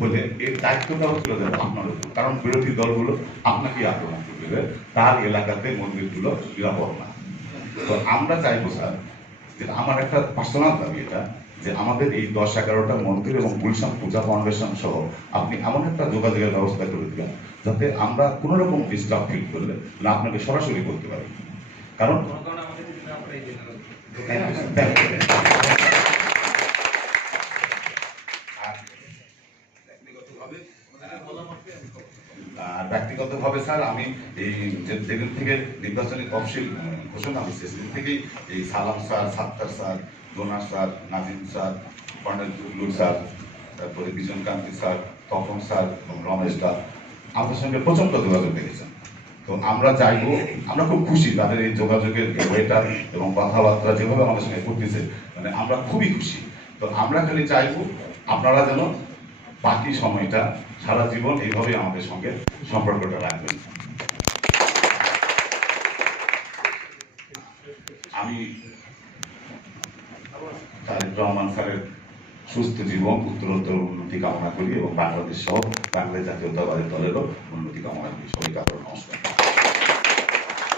বলে এর দায়িত্বটা হচ্ছিল যে আপনার উপর, কারণ বিরোধী দলগুলো আপনাকেই আক্রমণ করবে, তার এলাকাতে মন্দিরগুলো নিরাপদ না। তো আমরা চাইবো স্যার, যে আমার একটা পার্সোনাল দাবি এটা, যে আমাদের এই 10-11টা মন্দির এবং গুলশান পূজা ফাউন্ডেশন সহ আপনি এমন একটা যোগাযোগের ব্যবস্থা করে দিবেন যাতে আমরা কোনো রকম ডিস্টার্ব ফিল করলে না আপনাকে সরাসরি বলতে পারি। কারণ ব্যক্তিগতভাবে স্যার আমি এই যেদিন থেকে নির্বাচনী তফসিল ঘোষণা হয়েছে সেদিন থেকেই এই সালাম স্যার, সাত্তার স্যার, ডোনার স্যার, নাজিম স্যার, কর্নেল জুবলুল স্যার, তারপরে বিজন কান্তি স্যার, তপন স্যার এবং রমেশ দা আমাদের সঙ্গে প্রচন্ড যোগাযোগ রেখেছেন। তো আমরা চাইবো, আমরা খুব খুশি তাদের এই যোগাযোগের ওয়েটা এবং কথাবার্তা যেভাবে আমাদের সঙ্গে করতেছে, মানে আমরা খুবই খুশি। তো আমরা খালি চাইবো আপনারা যেন বাকি সময়টা সারা জীবন এইভাবে আমাদের সঙ্গে সম্পর্কটা রাখবেন। আমি তারেক রহমান স্যারের সুস্থ জীবন, উত্তরোত্তর উন্নতি কামনা করি এবং বাংলাদেশ সহ বাংলাদেশ জাতীয়তাবাদী দলেরও উন্নতি কামনা করি। সবাইকে আবার নমস্কার।